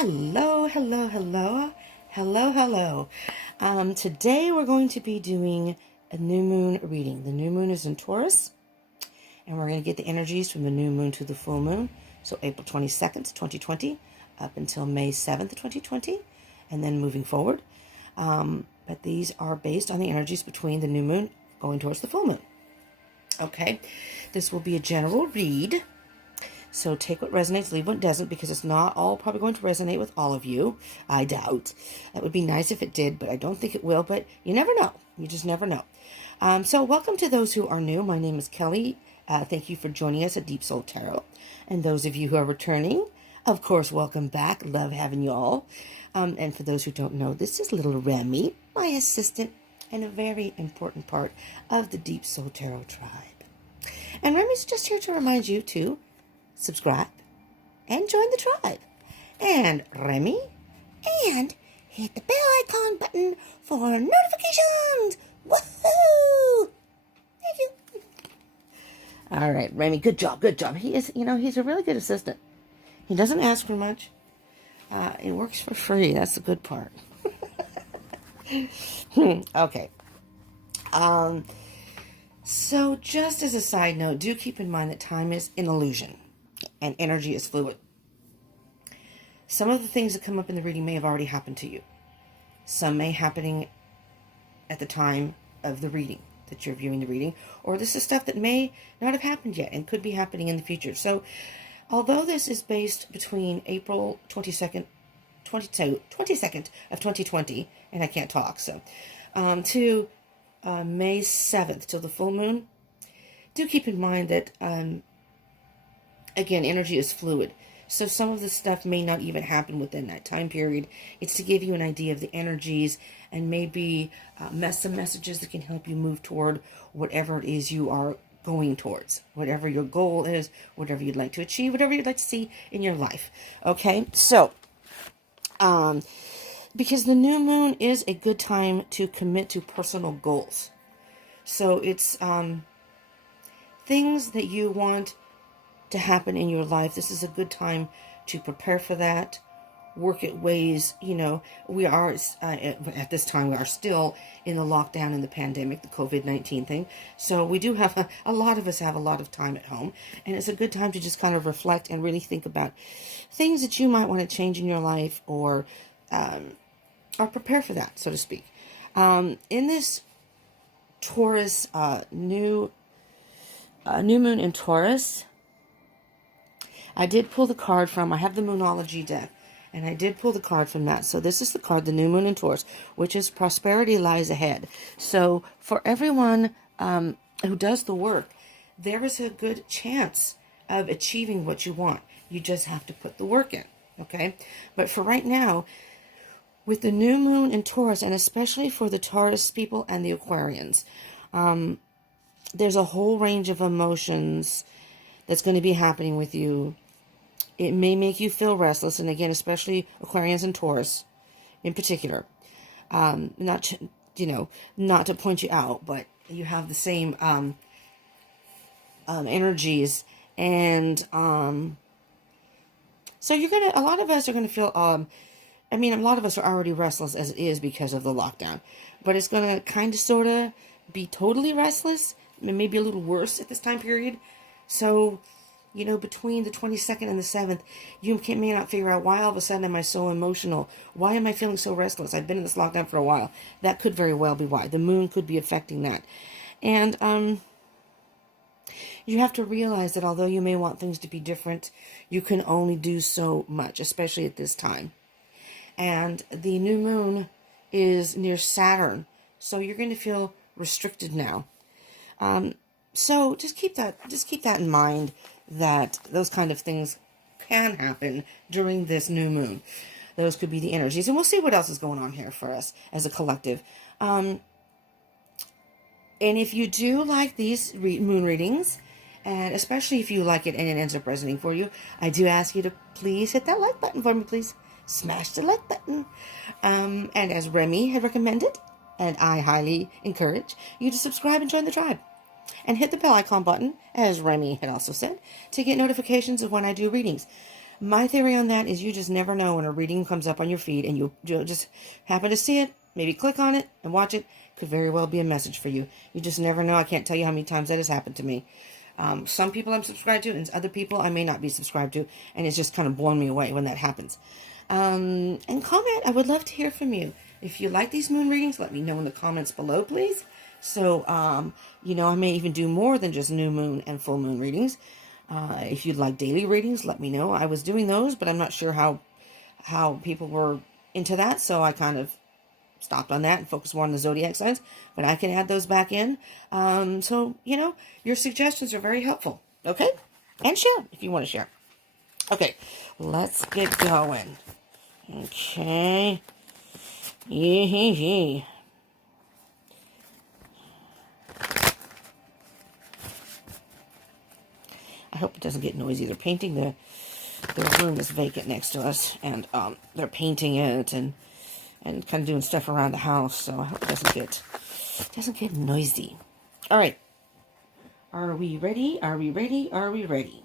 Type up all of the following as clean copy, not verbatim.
Hello, hello, hello, hello, hello. Today we're going to be doing a new moon reading. The new moon is in Taurus, and we're going to get the energies from the new moon to the full moon. So April 22nd, 2020, up until May 7th, 2020, and then moving forward. But these are based on the energies between the new moon going towards the full moon. Okay, this will be a general read. So take what resonates, leave what doesn't, because it's not all probably going to resonate with all of you. I doubt. That would be nice if it did, but I don't think it will. But you never know. You just never know. So welcome to those who are new. My name is Kelly. Thank you for joining us at Deep Soul Tarot. And those of you who are returning, of course, welcome back. Love having you all. And for those who don't know, this is little Remy, my assistant, and a very important part of the Deep Soul Tarot tribe. And Remy's just here to remind you to subscribe and join the tribe. And Remy, and hit the bell icon button for notifications. Woohoo! Thank you. All right, Remy, good job, good job. He is, he's a really good assistant. He doesn't ask for much. It works for free. That's the good part. Okay. So just as a side note, do keep in mind that time is an illusion and energy is fluid. Some of the things that come up in the reading may have already happened to you. Some may happening at the time of the reading that you're viewing the reading, or this is stuff that may not have happened yet and could be happening in the future. So although this is based between April 22nd of 2020, and I can't talk, so to May 7th, till the full moon, do keep in mind that again, energy is fluid. So some of the stuff may not even happen within that time period. It's to give you an idea of the energies and maybe some messages that can help you move toward whatever it is you are going towards. Whatever your goal is, whatever you'd like to achieve, whatever you'd like to see in your life. Okay? So, because the new moon is a good time to commit to personal goals. So it's things that you want to happen in your life. This is a good time to prepare for that, work at ways, we are, at this time, we are still in the lockdown in the pandemic, the COVID-19 thing. So we do have, a lot of us have a lot of time at home, and it's a good time to just kind of reflect and really think about things that you might want to change in your life or prepare for that, so to speak. In this Taurus, new moon in Taurus, I did pull the card from, I have the Moonology deck, and I did pull the card from that. So this is the card, the new moon in Taurus, which is prosperity lies ahead. So for everyone who does the work, there is a good chance of achieving what you want. You just have to put the work in, okay? But for right now, with the new moon in Taurus, and especially for the Taurus people and the Aquarians, there's a whole range of emotions that's going to be happening with you. It may make you feel restless, and again, especially Aquarians and Taurus in particular. Not to point you out, but you have the same energies, and so a lot of us are gonna feel. A lot of us are already restless as it is because of the lockdown, but it's gonna kind of, sort of, be totally restless, maybe a little worse at this time period. So, between the 22nd and the 7th, you may not figure out, why all of a sudden am I so emotional? Why am I feeling so restless? I've been in this lockdown for a while. That could very well be why. The moon could be affecting that. And you have to realize that although you may want things to be different, you can only do so much, especially at this time. And the new moon is near Saturn, so you're going to feel restricted now. So just keep that in mind, that those kind of things can happen during this new moon. Those could be the energies, and we'll see what else is going on here for us as a collective. And if you do like these moon readings, and especially if you like it and it ends up resonating for you, I do ask you to please hit that like button for me, please. Smash the like button. And as Remy had recommended, and I highly encourage you to subscribe and join the tribe. And hit the bell icon button, as Remy had also said, to get notifications of when I do readings. My theory on that is you just never know when a reading comes up on your feed and you just happen to see it, maybe click on it and watch it. Could very well be a message for you. You just never know. I can't tell you how many times that has happened to me. Some people I'm subscribed to, and other people I may not be subscribed to, and it's just kind of blown me away when that happens. And comment. I would love to hear from you. If you like these moon readings, let me know in the comments below, please. So, I may even do more than just new moon and full moon readings. If you'd like daily readings, let me know. I was doing those, but I'm not sure how people were into that, so I kind of stopped on that and focused more on the zodiac signs, but I can add those back in. So, your suggestions are very helpful. Okay? And share if you want to share. Okay, let's get going. Okay. Yee. I hope it doesn't get noisy. They're painting the room is vacant next to us, and they're painting it and kind of doing stuff around the house, so I hope it doesn't get noisy. All right. Are we ready? Are we ready? Are we ready?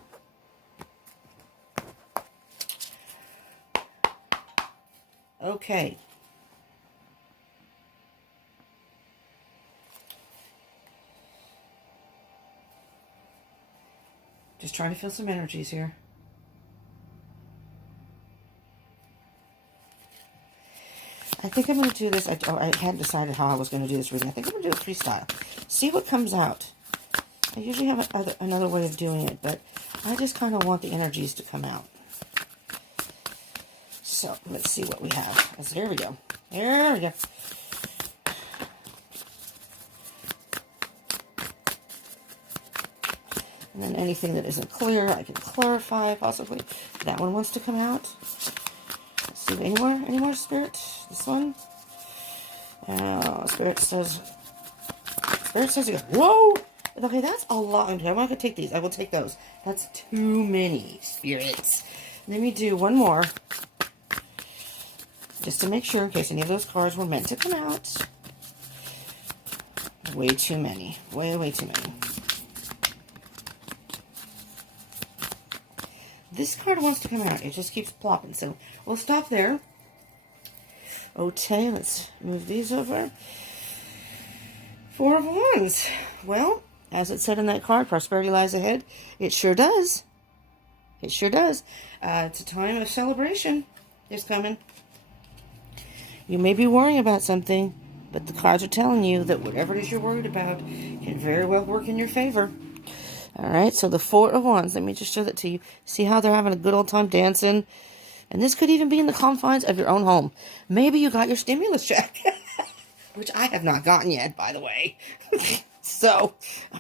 Okay. Just trying to feel some energies here. I think I'm going to do this. I hadn't decided how I was going to do this reading. I think I'm going to do it freestyle. See what comes out. I usually have another way of doing it, but I just kind of want the energies to come out. So, let's see what we have. There we go. There we go. And then anything that isn't clear, I can clarify, possibly. That one wants to come out. Let's see, any more, Spirit? This one? Spirit says again. Whoa! Okay, that's a lot. Okay, I'm not going to take these. I will take those. That's too many, Spirits. Let me do one more. Just to make sure, in case any of those cards were meant to come out. Way too many. Way too many. This card wants to come out. It just keeps plopping. So we'll stop there. Okay, let's move these over. Four of Wands. Well, as it said in that card, prosperity lies ahead. It sure does. It sure does. It's a time of celebration. It's coming. You may be worrying about something, but the cards are telling you that whatever it is you're worried about can very well work in your favor. All right, so the Four of Wands. Let me just show that to you. See how they're having a good old time dancing? And this could even be in the confines of your own home. Maybe you got your stimulus check, which I have not gotten yet, by the way. So,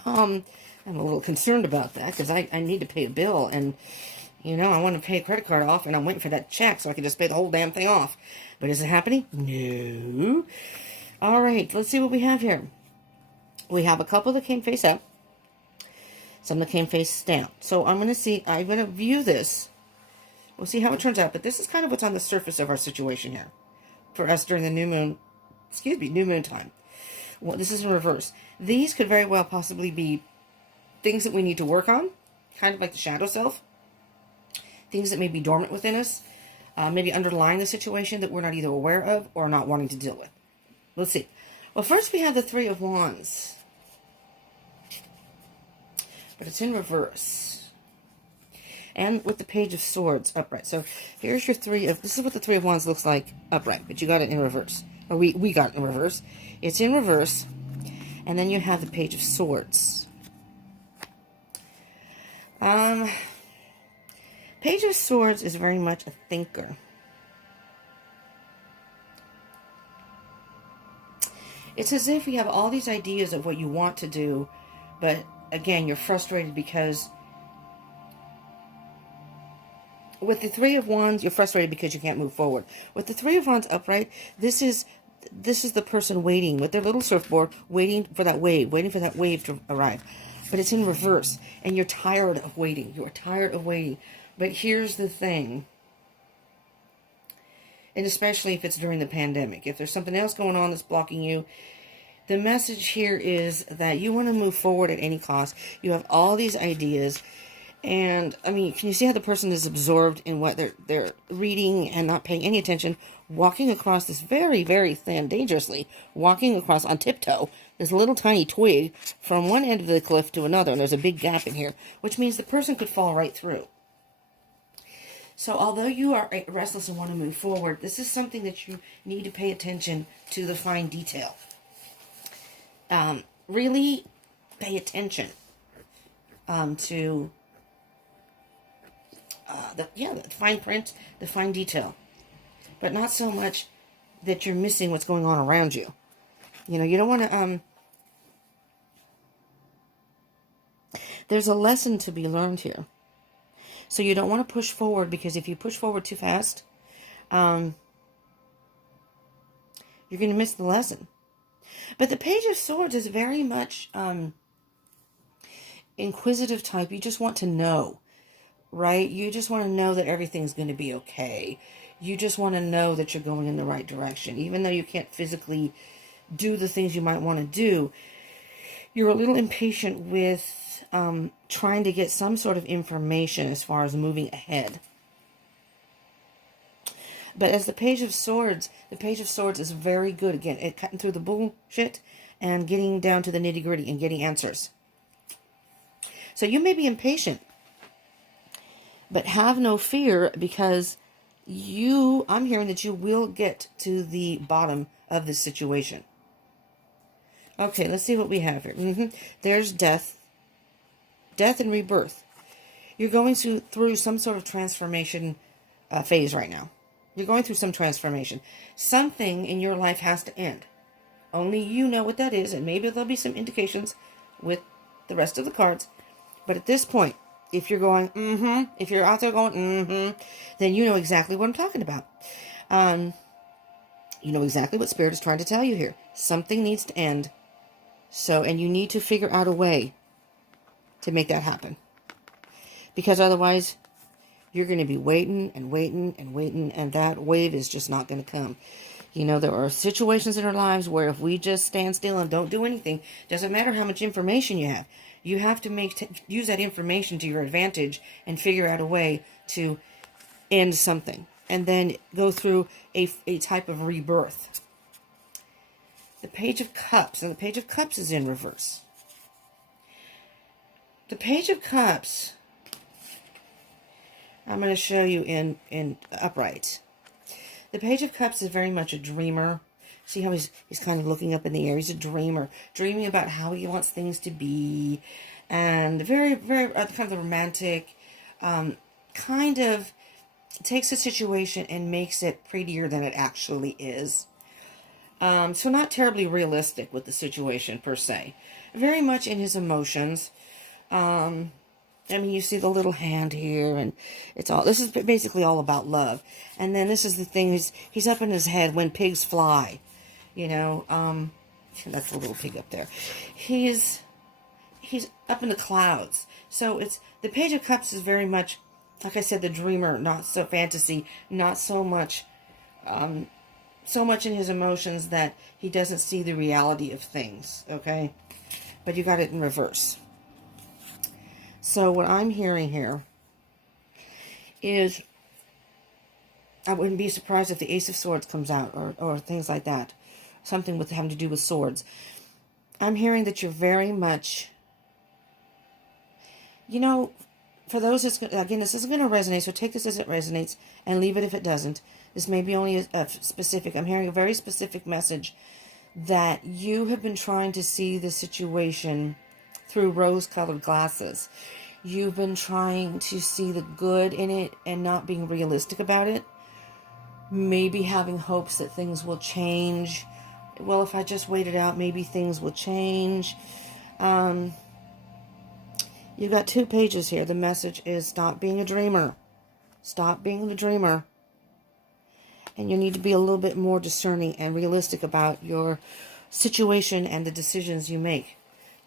I'm a little concerned about that because I need to pay a bill. And, I want to pay a credit card off, and I'm waiting for that check so I can just pay the whole damn thing off. But is it happening? No. All right, let's see what we have here. We have a couple that came face up. Some that came face down. So I'm going to view this. We'll see how it turns out. But this is kind of what's on the surface of our situation here. For us during the new moon time. Well, this is in reverse. These could very well possibly be things that we need to work on. Kind of like the shadow self. Things that may be dormant within us. Maybe underlying the situation that we're not either aware of or not wanting to deal with. Let's see. Well, first we have the Three of Wands. But it's in reverse. And with the Page of Swords upright. So here's your this is what the Three of Wands looks like upright, but you got it in reverse. Or we got it in reverse. It's in reverse. And then you have the Page of Swords. Page of Swords is very much a thinker. It's as if you have all these ideas of what you want to do, but again, you're frustrated because with the Three of Wands, you're frustrated because you can't move forward. With the Three of Wands upright, this is the person waiting with their little surfboard, waiting for that wave to arrive. But it's in reverse, and you're tired of waiting. You are tired of waiting. But here's the thing, and especially if it's during the pandemic, if there's something else going on that's blocking you, the message here is that you want to move forward at any cost. You have all these ideas, And, I mean, can you see how the person is absorbed in what they're reading and not paying any attention, walking across this very, very thin, dangerously, walking across on tiptoe, this little tiny twig from one end of the cliff to another, and there's a big gap in here, which means the person could fall right through. So although you are restless and want to move forward, this is something that you need to pay attention to the fine detail. Really pay attention to the fine print, the fine detail. But not so much that you're missing what's going on around you. You know, you don't want to... there's a lesson to be learned here. So you don't want to push forward, because if you push forward too fast, you're going to miss the lesson. But the Page of Swords is very much inquisitive type. You just want to know, right? You just want to know that everything's going to be okay. You just want to know that you're going in the right direction. Even though you can't physically do the things you might want to do, you're a little impatient with trying to get some sort of information as far as moving ahead. But as the Page of Swords is very good, again, at cutting through the bullshit and getting down to the nitty-gritty and getting answers. So you may be impatient, but have no fear, because I'm hearing that you will get to the bottom of this situation. Okay, let's see what we have here. There's death. Death and rebirth. You're going through some sort of transformation phase right now. You're going through some transformation. Something in your life has to end. Only you know what that is, and maybe there'll be some indications with the rest of the cards. But at this point, if you're going, if you're out there going, then you know exactly what I'm talking about. You know exactly what Spirit is trying to tell you here. Something needs to end. And you need to figure out a way to make that happen. Because otherwise, you're going to be waiting and waiting and waiting, and that wave is just not going to come. You know, there are situations in our lives where if we just stand still and don't do anything, doesn't matter how much information you have to use that information to your advantage and figure out a way to end something, and then go through a type of rebirth. The Page of Cups, and the Page of Cups is in reverse. The Page of Cups, I'm going to show you in upright. The Page of Cups is very much a dreamer. See how he's kind of looking up in the air. He's a dreamer, dreaming about how he wants things to be, and very, very kind of the romantic, kind of takes a situation and makes it prettier than it actually is. So not terribly realistic with the situation per se. Very much in his emotions. I mean, you see the little hand here, and this is basically all about love. And then this is the thing, he's up in his head when pigs fly, you know, that's the little pig up there. He's up in the clouds. So the Page of Cups is very much, like I said, the dreamer, not so fantasy, not so much in his emotions that he doesn't see the reality of things, okay? But you got it in reverse. So what I'm hearing here is, I wouldn't be surprised if the Ace of Swords comes out, or things like that. Something having to do with swords. I'm hearing that you're very much, you know, for those that's, again, this isn't going to resonate, so take this as it resonates and leave it if it doesn't. This may be only a specific, I'm hearing a very specific message that you have been trying to see the situation through rose-colored glasses. You've been trying to see the good in it and not being realistic about it. Maybe having hopes that things will change. Well, if I just wait it out, maybe things will change. You've got two pages here. The message is stop being a dreamer. Stop being the dreamer. And you need to be a little bit more discerning and realistic about your situation and the decisions you make.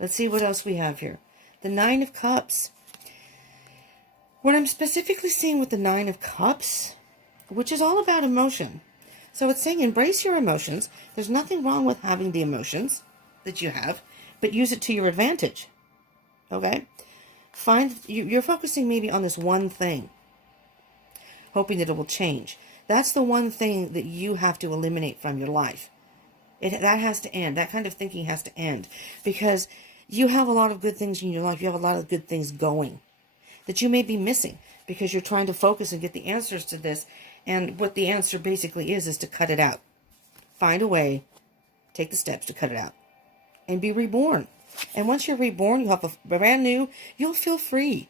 Let's see what else we have here. The Nine of Cups. What I'm specifically seeing with the Nine of Cups, which is all about emotion. So it's saying embrace your emotions. There's nothing wrong with having the emotions that you have, but use it to your advantage. Okay? You're focusing maybe on this one thing, hoping that it will change. That's the one thing that you have to eliminate from your life. That has to end. That kind of thinking has to end, because you have a lot of good things in your life. You have a lot of good things going that you may be missing because you're trying to focus and get the answers to this. And what the answer basically is to cut it out. Find a way, take the steps to cut it out, and be reborn. And once you're reborn, you'll have a brand new, you'll feel free.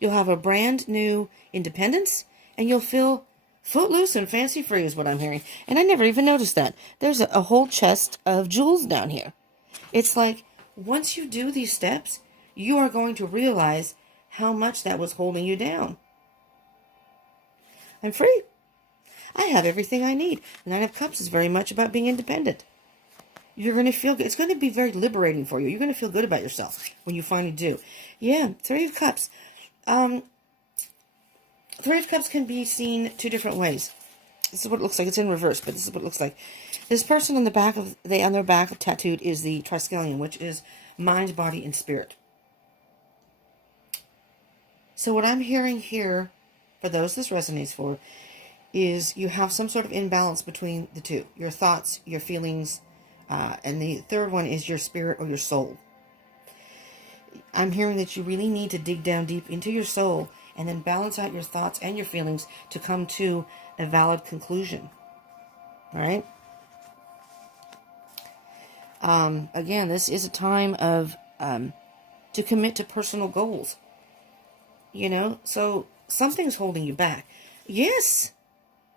You'll have a brand new independence, and you'll feel footloose and fancy free is what I'm hearing. And I never even noticed that. There's a whole chest of jewels down here. It's like, once you do these steps, you are going to realize how much that was holding you down. I'm free. I have everything I need. Nine of Cups is very much about being independent. You're going to feel good. It's going to be very liberating for you. You're going to feel good about yourself when you finally do. Yeah, Three of Cups. Three of Cups can be seen two different ways. This is what it looks like. It's in reverse, but this is what it looks like. This person on their back tattooed is the Triskelion, which is mind, body, and spirit. So what I'm hearing here, for those this resonates for, is you have some sort of imbalance between the two. Your thoughts, your feelings, and the third one is your spirit or your soul. I'm hearing that you really need to dig down deep into your soul and then balance out your thoughts and your feelings to come to a valid conclusion. All right? Again, this is a time of to commit to personal goals. You know, so something's holding you back. Yes,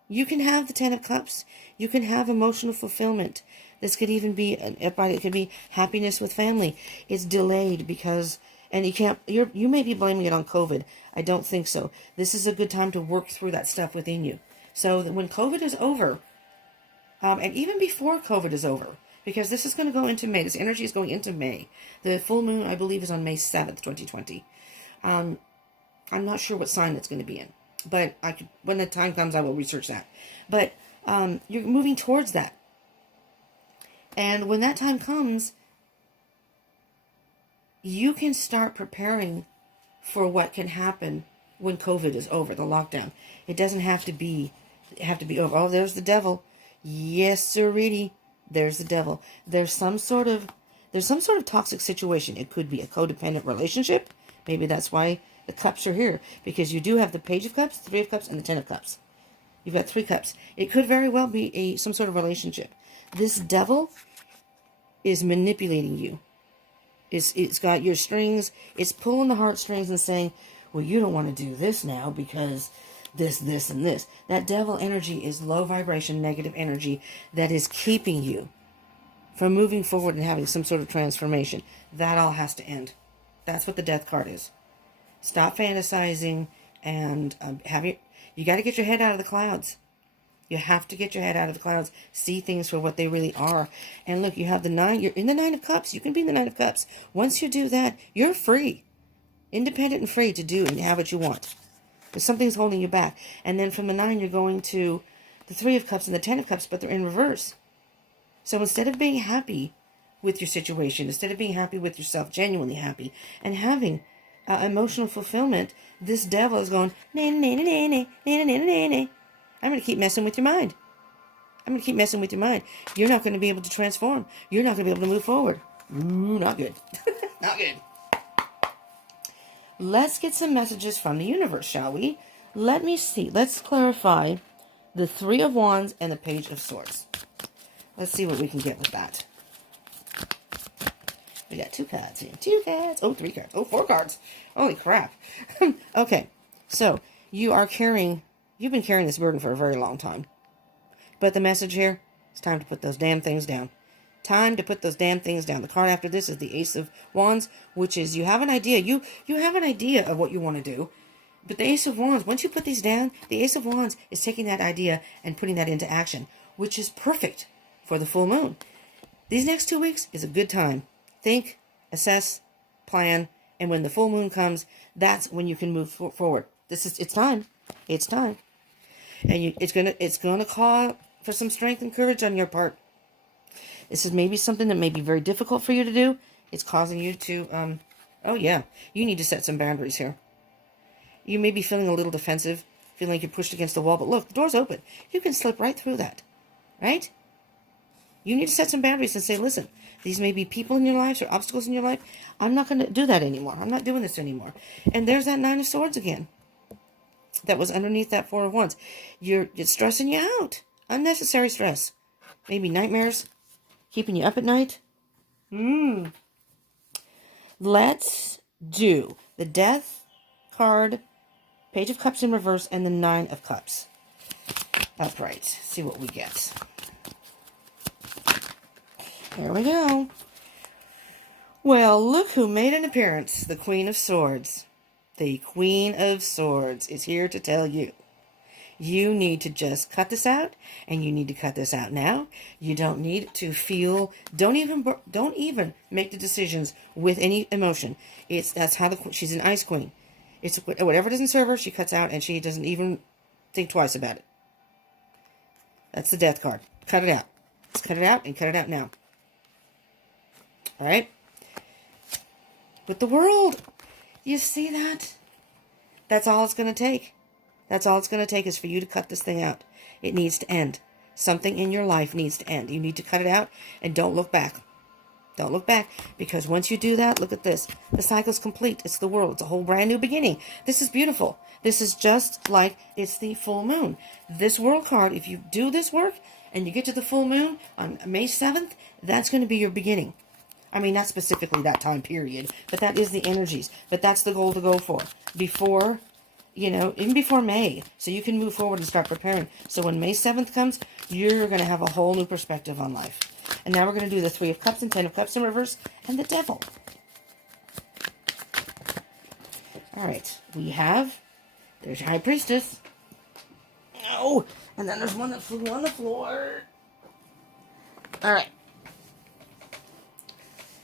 you can have the Ten of Cups. You can have emotional fulfillment. This could even be, it could be happiness with family. It's delayed because, and you may be blaming it on COVID. I don't think so. This is a good time to work through that stuff within you. So that when COVID is over, and even before COVID is over, because this is going to go into May. This energy is going into May. The full moon, I believe, is on May 7th, 2020. I'm not sure what sign it's going to be in, but when the time comes, I will research that. But you're moving towards that. And when that time comes, you can start preparing for what can happen when COVID is over, the lockdown. It doesn't have to be over. Oh, there's the devil. Yes, sirree. There's the devil. There's some sort of toxic situation. It could be a codependent relationship. Maybe that's why the cups are here, because you do have the Page of Cups, the Three of Cups, and the Ten of Cups. You've got 3 cups. It could very well be some sort of relationship. This devil is manipulating you. It's got your strings. It's pulling the heartstrings and saying, well, you don't want to do this now because this, and this. That devil energy is low vibration, negative energy that is keeping you from moving forward and having some sort of transformation. That all has to end. That's what the Death card is. Stop fantasizing and you got to get your head out of the clouds. You have to get your head out of the clouds. See things for what they really are. And look, you have the 9. You're in the 9 of Cups. You can be in the 9 of Cups. Once you do that, you're free. Independent and free to do and have what you want. But something's holding you back. And then from the 9, you're going to the 3 of Cups and the 10 of Cups, but they're in reverse. So instead of being happy with your situation, instead of being happy with yourself, genuinely happy, and having emotional fulfillment, this devil is going, nay, nay, nay, nay, nay, nay, nay, nay, nay. I'm going to keep messing with your mind. I'm going to keep messing with your mind. You're not going to be able to transform. You're not going to be able to move forward. Ooh, not good. Not good. Let's get some messages from the universe, shall we? Let me see. Let's clarify the 3 of Wands and the Page of Swords. Let's see what we can get with that. We got 2 cards here. 2 cards. Oh, 3 cards. Oh, 4 cards. Holy crap. Okay. So, you've been carrying this burden for a very long time. But the message here, it's time to put those damn things down. Time to put those damn things down. The card after this is the Ace of Wands, which is you have an idea. You have an idea of what you want to do. But the Ace of Wands, once you put these down, the Ace of Wands is taking that idea and putting that into action, which is perfect for the full moon. These next 2 weeks is a good time. Think, assess, plan, and when the full moon comes, that's when you can move forward. It's time. It's time. And it's gonna call for some strength and courage on your part. This is maybe something that may be very difficult for you to do. It's causing you to Oh, yeah. You need to set some boundaries here. You may be feeling a little defensive, feeling like you're pushed against the wall, but look, the door's open. You can slip right through that, right? You need to set some boundaries and say, listen, these may be people in your lives or obstacles in your life. I'm not going to do that anymore. I'm not doing this anymore. And there's that Nine of Swords again. That was underneath that Four of Wands. It's stressing you out. Unnecessary stress. Maybe nightmares. Keeping you up at night. Let's do the Death card, Page of Cups in reverse, and the Nine of Cups. Upright. See what we get. There we go. Well, look who made an appearance. The Queen of Swords. The Queen of Swords is here to tell you. You need to just cut this out, and you need to cut this out now. You don't need to feel, don't even make the decisions with any emotion. That's how she's an ice queen. It's whatever doesn't serve her, she cuts out, and she doesn't even think twice about it. That's the Death card. Cut it out. Let's cut it out and cut it out now. All right? With the World, you see that? That's all it's going to take. That's all it's going to take is for you to cut this thing out. It needs to end. Something in your life needs to end. You need to cut it out and don't look back. Don't look back, because once you do that, look at this. The cycle's complete. It's the World. It's a whole brand new beginning. This is beautiful. This is just like it's the full moon. This World card, if you do this work and you get to the full moon on May 7th, that's going to be your beginning. I mean, not specifically that time period, but that is the energies. But that's the goal to go for. Before, even before May. So you can move forward and start preparing. So when May 7th comes, you're going to have a whole new perspective on life. And now we're going to do the Three of Cups and Ten of Cups in reverse and the Devil. All right. There's High Priestess. Oh, and then there's one that flew on the floor. All right.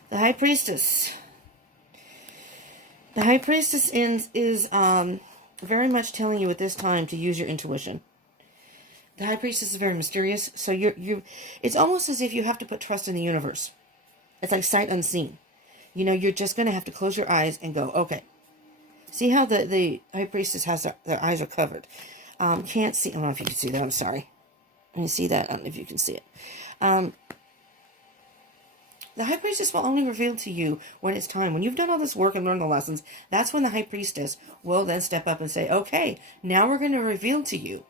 The High Priestess. The High Priestess is very much telling you at this time to use your intuition. The High Priestess is very mysterious, so it's almost as if you have to put trust in the universe. It's like sight unseen. You're just going to have to close your eyes and go, okay. See how the High Priestess has their eyes are covered. Can't see, I don't know if you can see that, I'm sorry. Let me see that, I don't know if you can see it. The High Priestess will only reveal to you when it's time. When you've done all this work and learned the lessons, that's when the High Priestess will then step up and say, okay, now we're going to reveal to you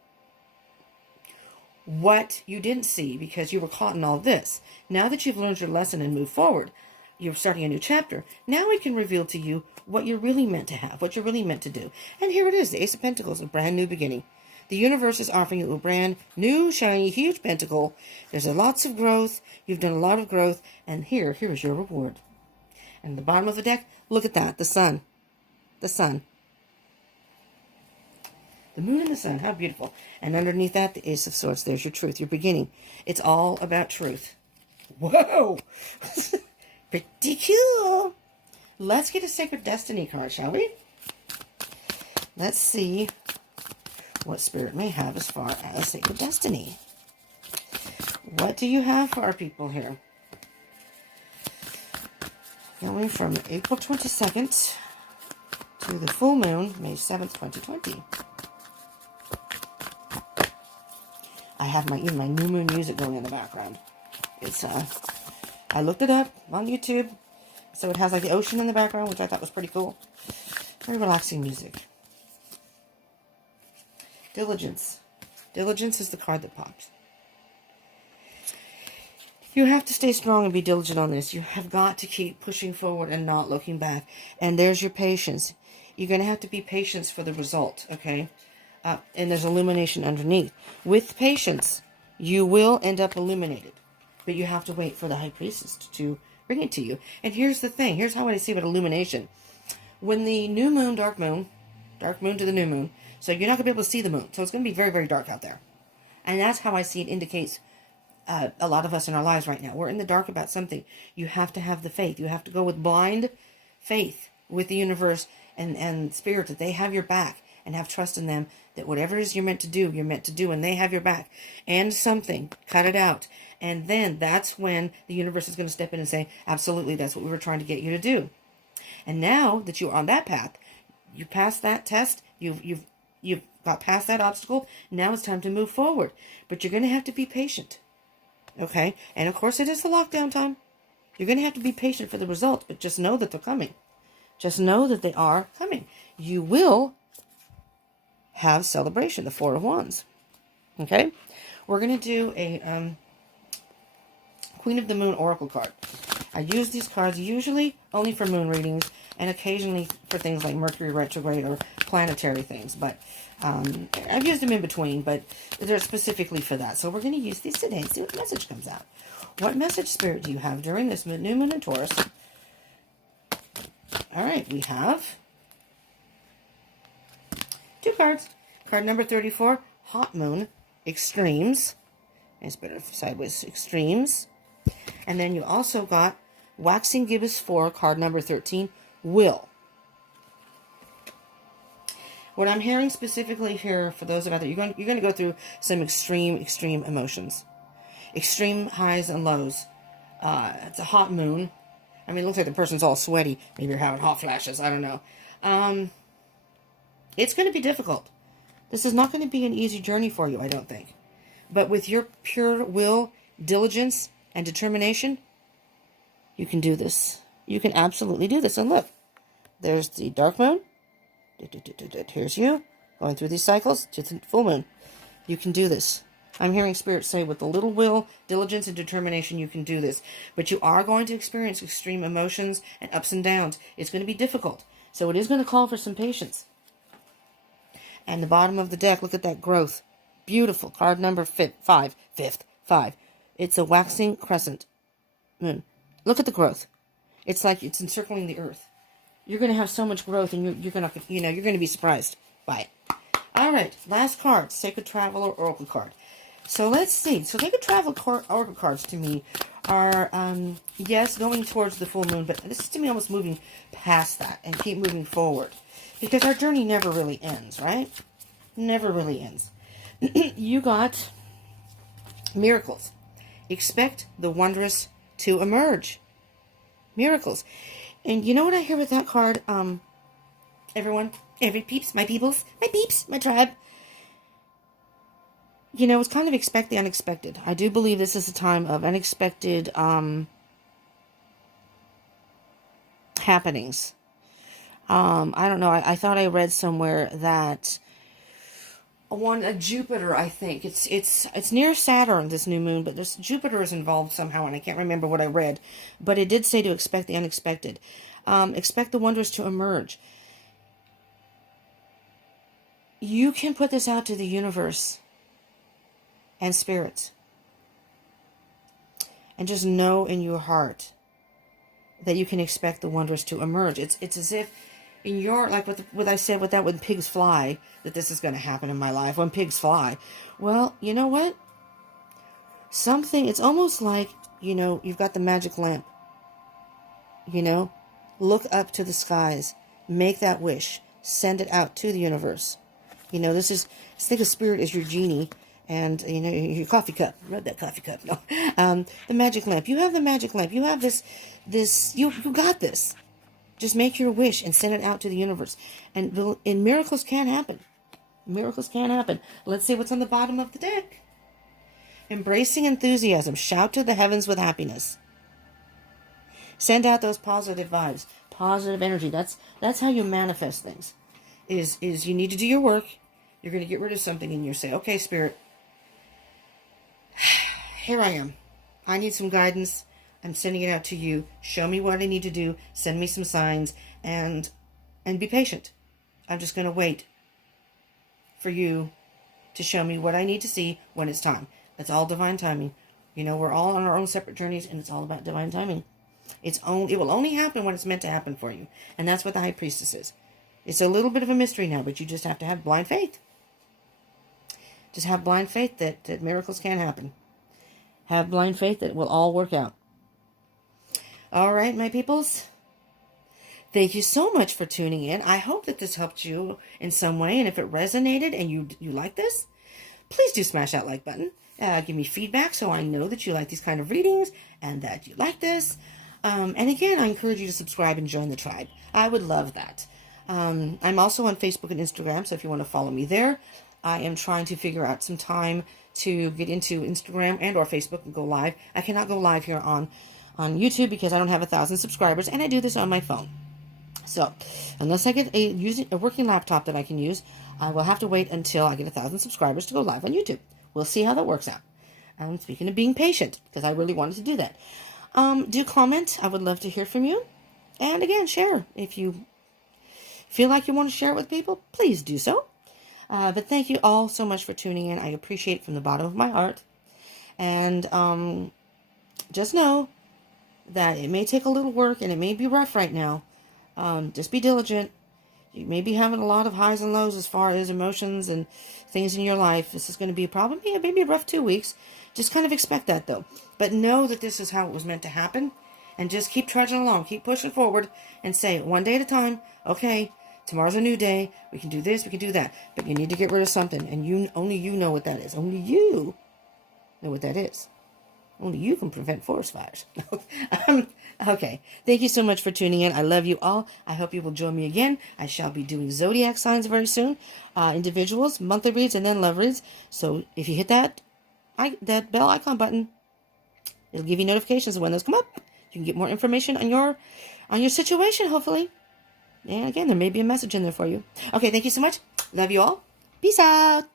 what you didn't see because you were caught in all this. Now that you've learned your lesson and moved forward, you're starting a new chapter. Now we can reveal to you what you're really meant to have, what you're really meant to do. And here it is, the Ace of Pentacles, a brand new beginning. The universe is offering you a brand new, shiny, huge pentacle. There's lots of growth. You've done a lot of growth. And here is your reward. And at the bottom of the deck, look at that, the sun. The sun. The moon and the sun, how beautiful. And underneath that, the Ace of Swords. There's your truth, your beginning. It's all about truth. Whoa! Pretty cool. Let's get a Sacred Destiny card, shall we? Let's see what Spirit may have as far as Sacred Destiny. What do you have for our people here? Going from April 22nd to the full moon, May 7th, 2020. I have my new moon music going in the background. It's I looked it up on YouTube, so it has like the ocean in the background, which I thought was pretty cool. Very relaxing music. Diligence. Diligence is the card that pops. You have to stay strong and be diligent on this. You have got to keep pushing forward and not looking back. And there's your patience. You're going to have to be patient for the result, okay? And there's illumination underneath. With patience, you will end up illuminated. But you have to wait for the High Priestess to bring it to you. And here's the thing. Here's how I see about illumination. When the new moon, dark moon to the new moon, so you're not going to be able to see the moon. So it's going to be very, very dark out there. And that's how I see it indicates a lot of us in our lives right now. We're in the dark about something. You have to have the faith. You have to go with blind faith with the universe and spirit that they have your back, and have trust in them that whatever it is you're meant to do, and they have your back. And something, cut it out. And then that's when the universe is going to step in and say, absolutely, that's what we were trying to get you to do. And now that you're on that path, you passed that test, you've got past that obstacle, now it's time to move forward. But you're going to have to be patient. Okay? And of course it is the lockdown time. You're going to have to be patient for the results, but just know that they're coming. Just know that they are coming. You will have celebration, the Four of Wands. Okay? We're going to do a Queen of the Moon Oracle card. I use these cards usually only for moon readings and occasionally for things like Mercury retrograde or planetary things. But I've used them in between, but they're specifically for that. So we're going to use these today and see what message comes out. What message, Spirit, do you have during this new moon in Taurus? All right, we have 2 cards. Card number 34, Hot Moon, Extremes. It's better sideways, Extremes. And then you also got Waxing Gibbous 4, card number 13, Will. What I'm hearing specifically here, for those about that, you're going to go through some extreme emotions. Extreme highs and lows. It's a hot moon. I mean, it looks like the person's all sweaty. Maybe you're having hot flashes. I don't know. It's going to be difficult. This is not going to be an easy journey for you, I don't think. But with your pure will, diligence, and determination, you can do this. You can absolutely do this. And look, there's the dark moon. Here's you going through these cycles to the full moon. You can do this. I'm hearing Spirit say with a little will, diligence, and determination, you can do this. But you are going to experience extreme emotions and ups and downs. It's going to be difficult. So it is going to call for some patience. And the bottom of the deck, look at that growth. Beautiful. Card number 5. It's a waxing crescent moon. Look at the growth. It's like it's encircling the earth. You're going to have so much growth, and you're going to be surprised by it. All right, last card, Sacred Traveler Oracle card. So let's see. So Sacred Traveler Oracle cards to me are, yes, going towards the full moon, but this is to me almost moving past that and keep moving forward. Because our journey never really ends, right? Never really ends. You got miracles. Expect the wondrous to emerge. Miracles. And you know what I hear with that card? Everyone, every peeps, my peoples, my peeps, my tribe. You know, it's kind of expect the unexpected. I do believe this is a time of unexpected happenings. I don't know. I thought I read somewhere that Jupiter, I think it's near Saturn, this new moon, but this Jupiter is involved somehow, and I can't remember what I read, but it did say to expect the unexpected. Expect the wondrous to emerge. You can put this out to the universe and spirits, and just know in your heart that you can expect the wondrous to emerge. It's as if in your, like what I said with that, when pigs fly, that this is going to happen in my life, when pigs fly. Well, you know what? It's almost like, you've got the magic lamp. Look up to the skies, make that wish, send it out to the universe. Think of Spirit as your genie, and, your coffee cup. Rub that coffee cup. No. The magic lamp. You have the magic lamp. You have this, you got this. Just make your wish and send it out to the universe. And miracles can happen. Miracles can happen. Let's see what's on the bottom of the deck. Embracing enthusiasm. Shout to the heavens with happiness. Send out those positive vibes. Positive energy. That's how you manifest things. Is you need to do your work. You're going to get rid of something and you say, okay, Spirit, here I am. I need some guidance. I'm sending it out to you. Show me what I need to do. Send me some signs and be patient. I'm just going to wait for you to show me what I need to see when it's time. That's all divine timing. We're all on our own separate journeys, and it's all about divine timing. It will only happen when it's meant to happen for you. And that's what the High Priestess is. It's a little bit of a mystery now, but you just have to have blind faith. Just have blind faith that miracles can happen. Have blind faith that it will all work out. All right, my peoples. Thank you so much for tuning in. I hope that this helped you in some way. And if it resonated and you like this, please do smash that like button. Give me feedback so I know that you like these kind of readings and that you like this. And again, I encourage you to subscribe and join the tribe. I would love that. I'm also on Facebook and Instagram, so if you want to follow me there, I am trying to figure out some time to get into Instagram and or Facebook and go live. I cannot go live here on YouTube because I don't have 1,000 subscribers, and I do this on my phone. So, unless I get a working laptop that I can use, I will have to wait until I get 1,000 subscribers to go live on YouTube. We'll see how that works out. Speaking of being patient, because I really wanted to do that. Do comment. I would love to hear from you. And again, share. If you feel like you want to share it with people, please do so. But thank you all so much for tuning in. I appreciate it from the bottom of my heart. And just know that it may take a little work and it may be rough right now. Just be diligent. You may be having a lot of highs and lows as far as emotions and things in your life. This is going to be probably maybe a rough 2 weeks. Just kind of expect that, though. But know that this is how it was meant to happen. And just keep trudging along. Keep pushing forward and say, one day at a time, okay, tomorrow's a new day. We can do this, we can do that. But you need to get rid of something. And only you know what that is. Only you know what that is. Only you can prevent forest fires. Okay. Thank you so much for tuning in. I love you all. I hope you will join me again. I shall be doing zodiac signs very soon. Individuals, monthly reads, and then love reads. So if you hit that bell icon button, it'll give you notifications when those come up. You can get more information on your situation, hopefully. And again, there may be a message in there for you. Okay, thank you so much. Love you all. Peace out.